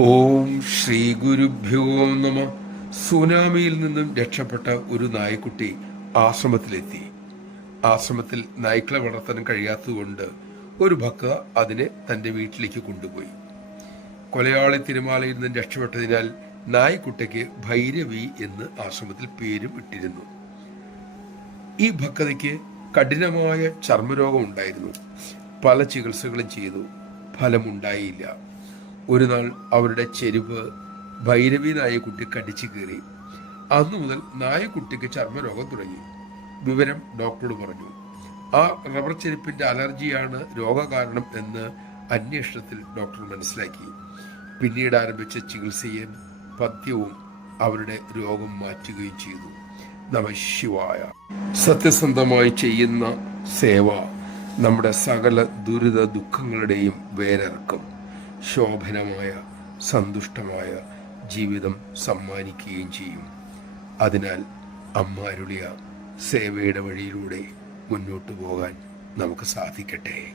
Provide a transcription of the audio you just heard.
ഓം ശ്രീ ഗുരുഭ്യോ നമ. സുനാമിയിൽ നിന്നും രക്ഷപ്പെട്ട ഒരു നായ്ക്കുട്ടി ആശ്രമത്തിലെത്തി. ആശ്രമത്തിൽ നായ്ക്കളെ വളർത്താൻ കഴിയാത്തതുകൊണ്ട് ഒരു ഭക്ത അതിനെ തന്റെ വീട്ടിലേക്ക് കൊണ്ടുപോയി. കൊലയാളി തിരുമാലയിൽ നിന്നും രക്ഷപ്പെട്ടതിനാൽ നായ്ക്കുട്ടിക്ക് ഭൈരവി എന്ന് ആശ്രമത്തിൽ പേരും ഇട്ടിരുന്നു. ഈ ഭക്തയ്ക്ക് കഠിനമായ ചർമ്മരോഗം ഉണ്ടായിരുന്നു. പല ചികിത്സകളും ചെയ്തു, ഫലമുണ്ടായില്ല. ഒരു നാൾ അവരുടെ ചെരുപ്പ് ഭൈരവി നായക്കുട്ടി കടിച്ചു കീറി. അന്നു മുതൽ നായക്കുട്ടിക്ക് ചർമ്മരോഗം തുടങ്ങി. വിവരം ഡോക്ടറോട് പറഞ്ഞു. ആ റബ്ബർ ചെരുപ്പിന്റെ അലർജിയാണ് രോഗകാരണം എന്ന് അന്വേഷണത്തിൽ ഡോക്ടർ മനസ്സിലാക്കി. പിന്നീട് ആരംഭിച്ച ചികിത്സയും പഥ്യവും അവരുടെ രോഗം മാറ്റുകയും ചെയ്തു. നമഃശിവായ. സത്യസന്ധമായി ചെയ്യുന്ന സേവ നമ്മുടെ സകല ദുരിത ദുഃഖങ്ങളുടെയും വേരറക്കും. ശോഭനമായ സന്തുഷ്ടമായ ജീവിതം സമ്മാനിക്കുകയും ചെയ്യും. അതിനാൽ അമ്മ അരുളിയ സേവയുടെ വഴിയിലൂടെ മുന്നോട്ടു പോകാൻ നമുക്ക് സാധിക്കട്ടെ.